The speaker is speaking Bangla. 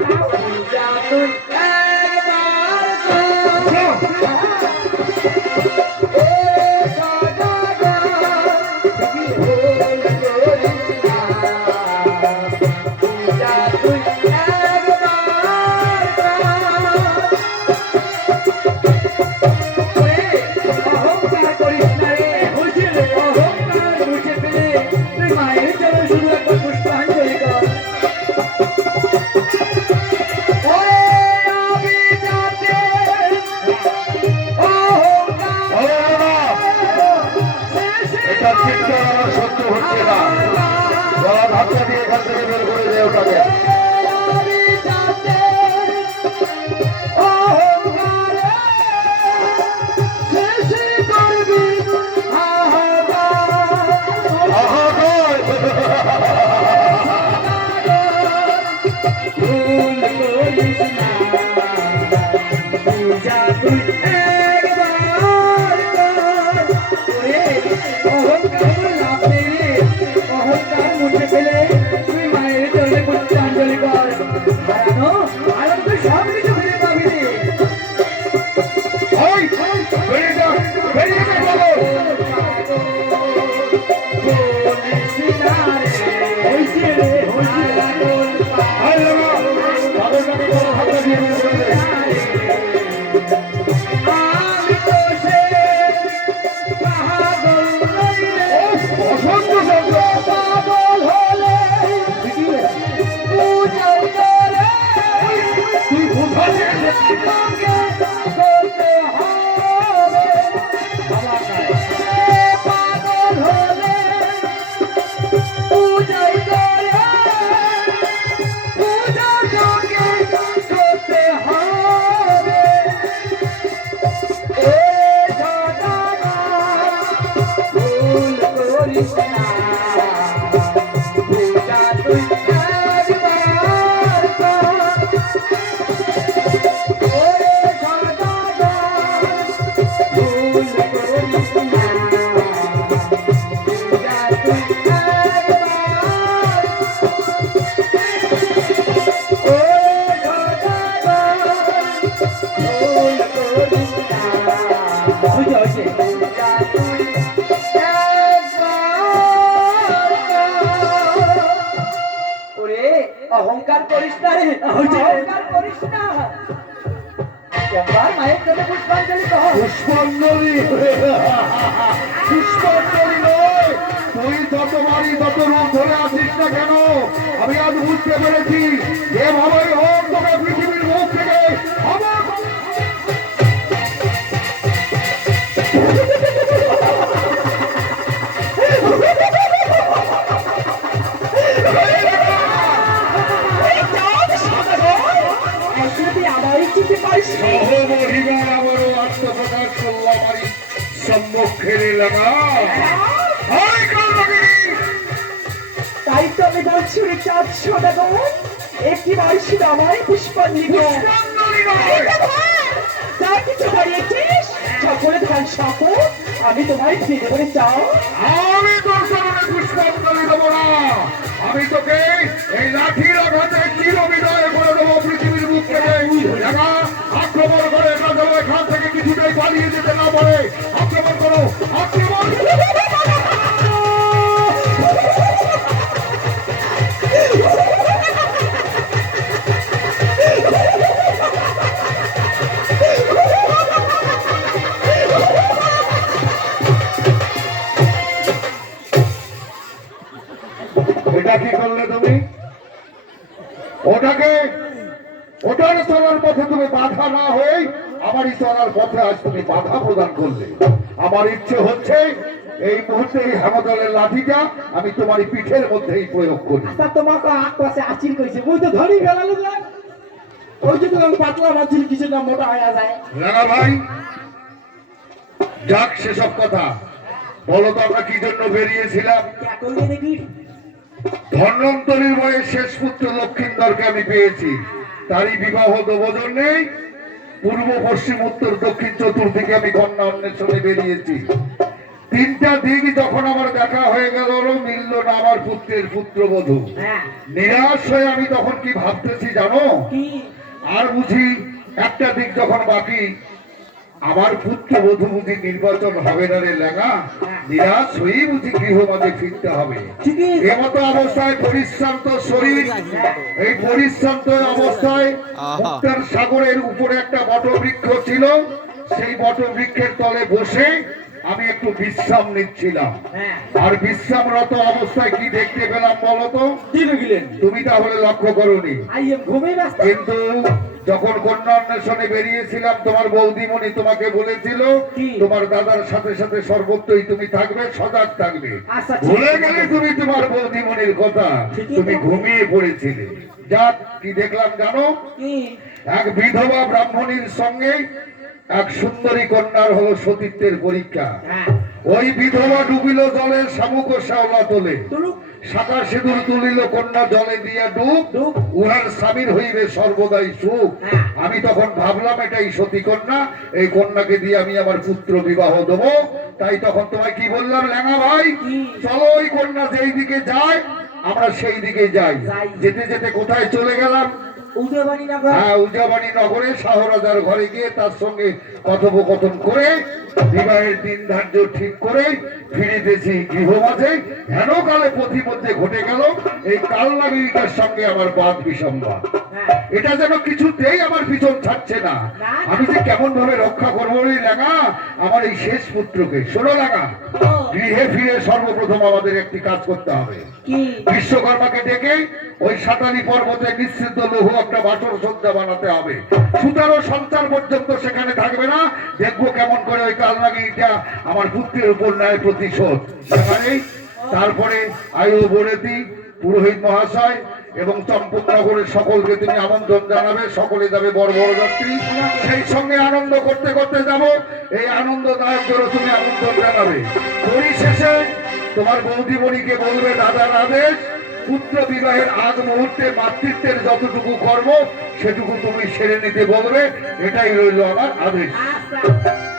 পূজা তুই এটা চিন্তা আমার সত্য হচ্ছে না গলা ধাক্কা দিয়ে এখান থেকে বের করে দেয় ওটাকে আহা কোথায় অহংকার করিস না রে। অহংকার করিস না। একবার মায়ের জন্য পুষ্পাঞ্জলি কর। পুষ্পাঞ্জলি পুষ্পাঞ্জলি নয়। তুই রূপ ধরে আসিস না কেন আমি আজ বুঝতে পেরেছি এভাবেই সহমহিমা আমারও লাগা তাই তো আমি তোমায় ফিরে বলে চাও আমি তোর সামনে পুষ্পাঞ্জলি দেবো না আমি তোকে এটা কি করলে তুমি। ওটাকে ওটার চলার পথে তুমি বাধা না হয়ে আমারই চলার পথে আজ তুমি বাধা প্রদান করলে। আমার ইচ্ছে হচ্ছে এই মুহূর্তে এই হেমদলের লাঠিটা আমি তোমার পিঠের মধ্যেই প্রয়োগ করি। তা তোমাকে আকাশে আচির করেছে। বই তো ধরি ফেলালো ওই যে তোমার পাতলা মাছিল কিছু না মোটা হয়ে যায়। রানা ভাই যাক সেসব কথা। বলো তো আমরা কি জন্য বেরিয়েছিলাম? দেখি? ধন্বন্তরীর বয়ে শেষ পুত্র লক্ষিন্দরকে আমি পেয়েছি। তারই বিবাহ দেবো জন্যেই পূর্ব পশ্চিম উত্তর দক্ষিণ চতুর্দিকে আমি কন্যা অন্বেষণে বেরিয়েছি। তিনটা দিক যখন আমার দেখা হয়ে গেল মিলল না আমার পুত্রের পুত্রবধূ। হ্যাঁ। নিরাশ হয়ে আমি তখন কি ভাবতেছি জানো? আর বুঝি একটা দিক যখন বাকি আমার পুত্রবধূ বুঝি নির্বাচন হবে না রে লেগা নিরাশ হয়েই বুঝি গৃহমাঝে ফিরতে হবে। ঠিকই। এমতো অবস্থায় পরিশ্রান্ত শরীর এই পরিশ্রান্ত অবস্থায় মুক্তার সাগরের উপরে একটা বটবৃক্ষ ছিল। সেই বটবৃক্ষের তলে বসে আমি একটু বিশ্রাম নিচ্ছিলাম। হ্যাঁ। আর বিশ্রামরত অবস্থায় কি দেখতে পেলাম বলতো তুমি তাহলে লক্ষ্য করনি। কিন্তু যখন কন্যা অন্বেষণে বেরিয়েছিলাম তোমার বৌদিমণি তোমাকে বলেছিল তোমার দাদার সাথে সাথে সর্বত্রই তুমি থাকবে সজাগ থাকবে। আচ্ছা, ভুলে গেলে তুমি তোমার বৌদিমণির কথা তুমি ঘুমিয়ে পড়েছিলে। যাক কি দেখলাম জানো? এক বিধবা ব্রাহ্মণীর সঙ্গে এক সুন্দরী কন্যার হলো সতীত্বের পরীক্ষা। হ্যাঁ। ওই বিধবা ডুবিল জলে শামুক ও শ্যাওলা তোলে। সাদা সিঁদুর তুলিল কন্যা জলে দিয়া ডুব। উহার স্বামীর হইবে সর্বদাই সুখ হ্যাঁ। আমি তখন ভাবলাম এটাই সতী কন্যা এই কন্যাকে দিয়ে আমি আমার পুত্র বিবাহ দেব তাই তখন তোমায় কি বললাম ল্যাঙা ভাই চলো ওই কন্যা যেই দিকে যায় আমরা সেই দিকে যাই। যেতে যেতে কোথায় চলে গেলাম হ্যাঁ নগরে শাহরাজার ঘরে গিয়ে তার সঙ্গে কথোপকথন করে বিবাহের দিন ধার্য ঠিক করে ফিরিতেছি গৃহমাঝে। হেন কালে পথিমধ্যে ঘটে গেল এই কাল নাগরিকার সঙ্গে আমার বাদ বিসম্বাদ। হ্যাঁ। এটা যেন কিছুতেই আমার পিছন ছাড়ছে না। আমি যে কেমন ভাবে রক্ষা করব লাগা আমার এই শেষ পুত্রকে। শোনো লাগা গৃহে ফিরে সর্বপ্রথম আমাদের একটি কাজ করতে হবে। বিশ্বকর্মাকে ডেকে ওই সাতানি পর্বতে নিশ্চিত লৌহ একটা বাসর সজ্জা বানাতে হবে। সুতারো সঞ্চার পর্যন্ত সেখানে থাকবে না। দেখব কেমন করে ওই কালনাগিটা আমার পুত্রের উপর নেয় প্রতিশোধ। তারপরে আয়ু বনেতি পুরোহিত মহাশয় এবং চম্পকনগরের সকলকে তুমি আমন্ত্রণ জানাবে, সকলে যাবে বড় বড় যাত্রী। সেই সঙ্গে আনন্দ করতে করতে যাব। এই আনন্দদায়ক তুমি আমন্ত্রণ জানাবে। পরিশেষে তোমার বৌদিমণিকে বলবে দাদার আদেশ পুত্র বিবাহের আগ মুহূর্তে মাতৃত্বের যতটুকু কর্ম, সেটুকু তুমি সেরে নিতে বলবে। এটাই রইল আমার আদেশ। আচ্ছা।